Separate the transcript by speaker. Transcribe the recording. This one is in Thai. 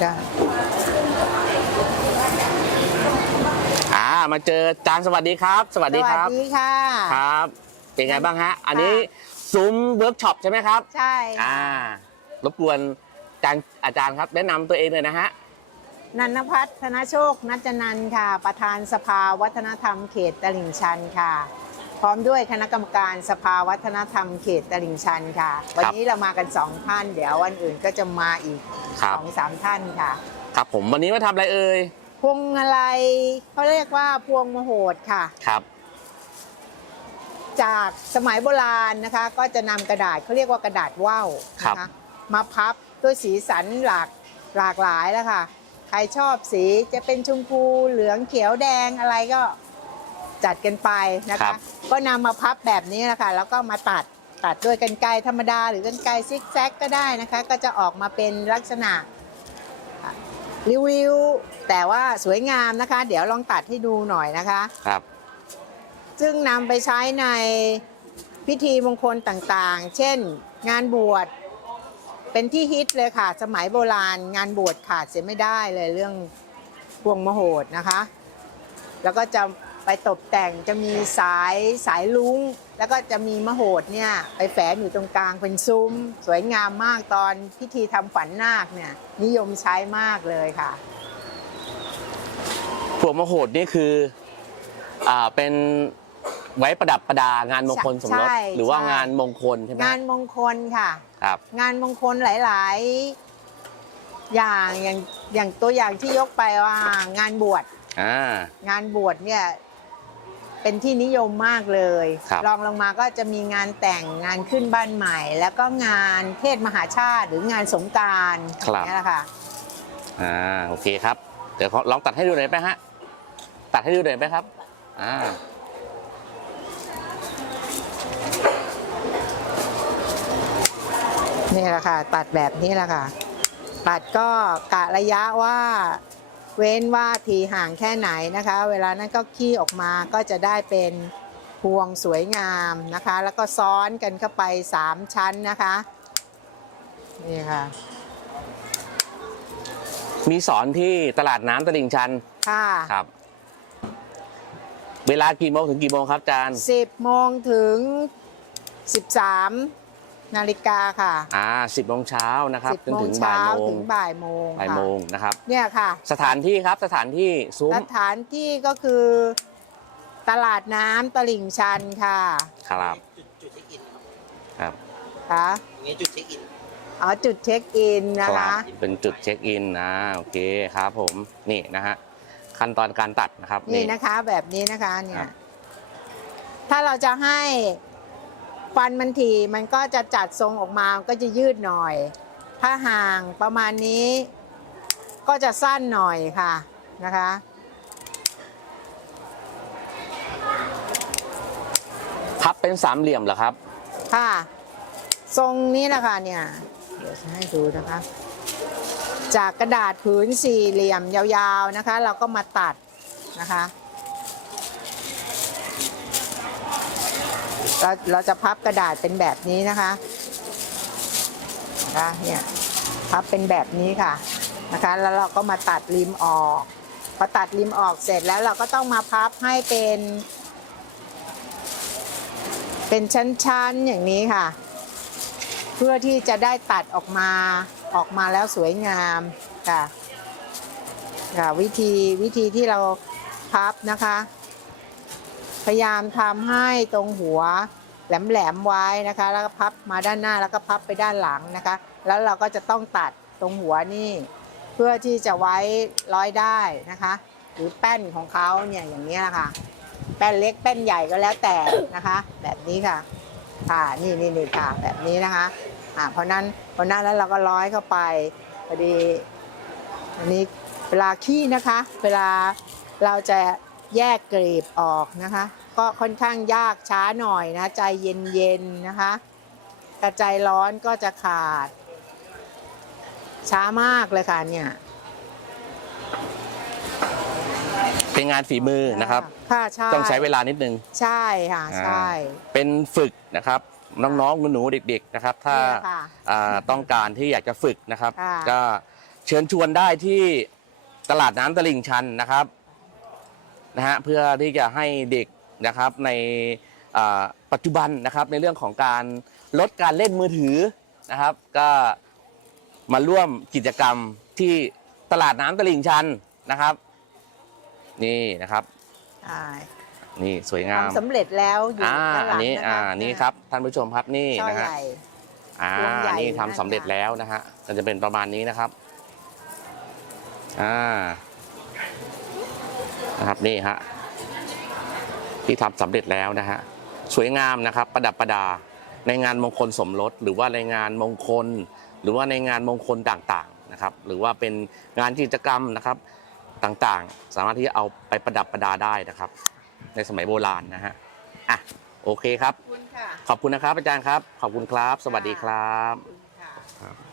Speaker 1: ได้
Speaker 2: อ่ามาเจอจานสวัสดีครับ สวัสดีครับ
Speaker 1: สวัสดีค่ะ
Speaker 2: ครับ เป็นไงบ้างฮะ อันนี้ซุ้มเวิร์กช็อปใช่ไหมครับ
Speaker 1: ใช่
Speaker 2: อ่ารบกวนอาจารย์อาจารย์ครับ แนะนำตัวเองเลยนะฮะ
Speaker 1: นันทพัฒน์ธนโชคนัจนันท์ค่ะ ประธานสภาวัฒนธรรมเขตตลิ่งชันค่ะ พร้อมด้วยคณะกรรมการสภาวัฒนธรรมเขตตลิ่งชันค่ะ วันนี้เรามากันสองท่าน เดี๋ยววันอื่นก็จะมาอีก
Speaker 2: ครับ
Speaker 1: สองสามท่านค่ะ
Speaker 2: ครับผมวันนี้มาทำอะไรเอ่ย
Speaker 1: พวงอะไรเขาเรียกว่าพวงมโหดค่ะ
Speaker 2: ครับ
Speaker 1: จากสมัยโบราณนะคะ ก็จะนำกระดาษเขาเรียกว่ากระดาษว่าว
Speaker 2: ครับ
Speaker 1: นะคะมาพับด้วยสีสันหลากหลากหลายแล้วค่ะ ใครชอบสีจะเป็นชมพูเหลืองเขียวแดงอะไรก็จัดกันไปนะ
Speaker 2: ครั
Speaker 1: คะ
Speaker 2: บ
Speaker 1: ก็นำมาพับแบบนี้แหละค่ะแล้วก็มาตัดตัดด้วยกันไกรธรรมดา หรือกันไกรซิกแซกก็ได้นะคะ ก็จะออกมาเป็นลักษณะริ้วๆแต่ว่าสวยงามนะคะ เดี๋ยวลองตัดให้ดูหน่อยนะคะ
Speaker 2: ครับ
Speaker 1: ซึ่งนำไปใช้ในพิธีมงคลต่างๆ เช่น งานบวชเป็นที่ฮิตเลยค่ะ สมัยโบราณ งานบวชขาดเสียไม่ได้เลยเรื่องพวงมโหดนะคะ แล้วก็จะ ไปตกแต่งจะมีสายสายลุงแล้วก็จะมีมโหดเนี่ยไปแฝงอยู่ตรงกลางเป็นซุ้ม สวยงามมากตอนพิธีทำฝันนาคเนี่ยนิยมใช้มากเลยค่ะ
Speaker 2: พวงมโหดนี่คืออ่าเป็นไว้ประดับประดางานมงคลสมรส
Speaker 1: ใช่
Speaker 2: หรือว่า
Speaker 1: ใช่
Speaker 2: งานมงคลใช่ไหม
Speaker 1: งานมงคลค่ะ
Speaker 2: ครับ
Speaker 1: งานมงคลหลาย ๆ อย่างอย่างอย่างตัวอย่างที่ยกไปว่างานบวช
Speaker 2: อ่า
Speaker 1: งานบวชเนี่ย เป็นที่นิยมมากเลย
Speaker 2: ครับ
Speaker 1: รองลงมาก็จะมีงานแต่งงานขึ้นบ้านใหม่ แล้วก็งานเทศมหาชาติหรืองานสงกรารนี่แหละค่ะ
Speaker 2: อ่าโอเคครับ เดี๋ยวขอลองตัดให้ดูหน่อยไหมฮะ ตัดให้ดูหน่อยไหมครับ อ่า
Speaker 1: นี่แหละค่ะ ตัดแบบนี้แหละค่ะ ตัดก็กะระยะว่า เว้นว่าทีห่างแค่ไหนนะคะ เวลานั้นก็ขี้ออกมาก็จะได้เป็นพวงสวยงามนะคะ แล้วก็ซ้อนกันเข้าไป 3 ชั้นนะคะนี่ค่ะ
Speaker 2: มีสอนที่ตลาดน้ำตลิ่งชัน
Speaker 1: ค่ะ
Speaker 2: ครับ เวลากี่โมงถึงกี่โมงครับอาจารย์
Speaker 1: 10โมงถึง 13 นาฬิกาค่ะ
Speaker 2: อ่าสิบโมงเช้านะครับจ
Speaker 1: 10โมง
Speaker 2: นถึงบ่า
Speaker 1: เช้าย
Speaker 2: โมง
Speaker 1: ถึงบ่ายโมง
Speaker 2: บ่าย
Speaker 1: ค่ะ
Speaker 2: โมงนะครับ
Speaker 1: เนี่ยค่ะ
Speaker 2: สถานที่ครับสถานที่ซุ้ม
Speaker 1: สถานที่ก็คือ ตลาดน้ำตลิ่งชันค่ะ
Speaker 2: ครับ
Speaker 3: จุดจุดเช็คอิน
Speaker 2: ครับ
Speaker 1: ค่ะ
Speaker 3: อย่างเงี้ยจุดเช็คอิน
Speaker 1: อ๋อจุดเช็คอินนะ
Speaker 2: ครั
Speaker 1: คะ
Speaker 2: บเป็นจุดเช็คอินนะโอเคครับผมนี่นะฮะขั้นตอนการตัดนะครับ
Speaker 1: นี่นะคะแบบนี้นะคะเนี่
Speaker 2: ครั
Speaker 1: ย
Speaker 2: บ
Speaker 1: ถ้าเราจะให้ ฟันมันทีมันก็จะจัดทรงออกมามันก็จะยืดหน่อย ถ้าห่างประมาณนี้ ก็จะสั้นหน่อยค่ะนะคะ
Speaker 2: พับเป็นสามเหลี่ยมเหรอครับ
Speaker 1: ค่ะ ทรงนี้แหละค่ะเนี่ยเดี๋ยวจะให้ดูนะคะ จากกระดาษผืนสี่เหลี่ยมยาวๆนะคะ เราก็มาตัดนะคะ เราเราจะพับกระดาษเป็นแบบนี้นะคะนะคะเนี่ยพับเป็นแบบนี้ค่ะนะคะ แล้วเราก็มาตัดริมออกพอตัดริมออกเสร็จแล้วเราก็ต้องมาพับให้เป็น เป็นชั้นๆอย่างนี้ค่ะ เพื่อที่จะได้ตัดออกมาออกมาแล้วสวยงามค่ะค่ะวิธีวิธีที่เราพับนะคะ พยายามทำให้ตรงหัวแหลมๆไว้นะคะ แล้วก็พับมาด้านหน้าแล้วก็พับไปด้านหลังนะคะ แล้วเราก็จะต้องตัดตรงหัวนี่ เพื่อที่จะไว้ร้อยได้นะคะ หรือแป้นของเขาเนี่ยอย่างนี้แหละค่ะแป้นเล็กแป้นใหญ่ก็แล้วแต่นะคะ แบบนี้ค่ะค่ะนี่นี่นี่ค่ะแบบนี้นะคะอ่าเพราะนั้นเพราะนั้นแล้วเราก็ร้อยเข้าไปพอดีอันนี้เวลาขี้นะคะ เวลาเราจะแยกกรีบออกนะคะ ก็ค่อนข้างยากช้าหน่อยนะ ใจเย็นๆนะคะกระใจร้อนก็จะขาด ช้ามากเลยค่ะเนี่ย
Speaker 2: เป็นงานฝีมือนะครับ
Speaker 1: ค่ะใช่
Speaker 2: ต้องใช้เวลานิดนึง
Speaker 1: ใช่ค่ะใช่
Speaker 2: เป็นฝึกนะครับน้องๆหนูๆเด็ก ๆนะครับ ถ้า
Speaker 1: เนี่ยค่ะ
Speaker 2: อ่าต้องการที่อยากจะฝึกนะครับ
Speaker 1: ค่ะ
Speaker 2: ก็เชิญชวนได้ที่ตลาดน้ำตลิ่งชันนะครับนะฮะเพื่อที่จะให้เด็ก นะครับในอ่าปัจจุบันนะครับในเรื่องของการลดการเล่นมือถือนะครับ ก็มาร่วมกิจกรรมที่ตลาดน้ำตลิ่งชันนะครับ นี่นะครับ
Speaker 1: ใช่
Speaker 2: นี่สวยงาม
Speaker 1: ทำสำเร็จแล้วอยู่
Speaker 2: อ่า
Speaker 1: ด้านห
Speaker 2: อั
Speaker 1: ลั
Speaker 2: น
Speaker 1: ง
Speaker 2: นี้
Speaker 1: นะ
Speaker 2: อ่า
Speaker 1: คะ
Speaker 2: นี่ครับท่านผู้ชมครับนี่
Speaker 1: ช่อ
Speaker 2: นะฮะ
Speaker 1: ใหญ่
Speaker 2: อ่า
Speaker 1: พวงใหญ่
Speaker 2: นี่
Speaker 1: อยู่
Speaker 2: ทำ
Speaker 1: นั่น
Speaker 2: สำเร็จ
Speaker 1: ค่ะ
Speaker 2: แล้วนะฮะก็จะเป็นประมาณนี้นะครับอ่านะครับนี่ฮะ ที่ทำสำเร็จแล้วนะฮะสวยงามนะครับประดับประดาในงานมงคลสมรสหรือว่าในงานมงคล หรือว่าในงานมงคลต่างๆนะครับ หรือว่าเป็นงานกิจกรรมนะครับต่างๆ สามารถที่จะเอาไปประดับประดาได้นะครับ ในสมัยโบราณนะฮะอะโอเคครับ
Speaker 1: ขอบคุณค่ะ
Speaker 2: ขอบคุณนะครับอาจารย์ครับ ขอบคุณครับ สวัสดีครับ
Speaker 1: ขอบคุณค่ะ
Speaker 2: ครับ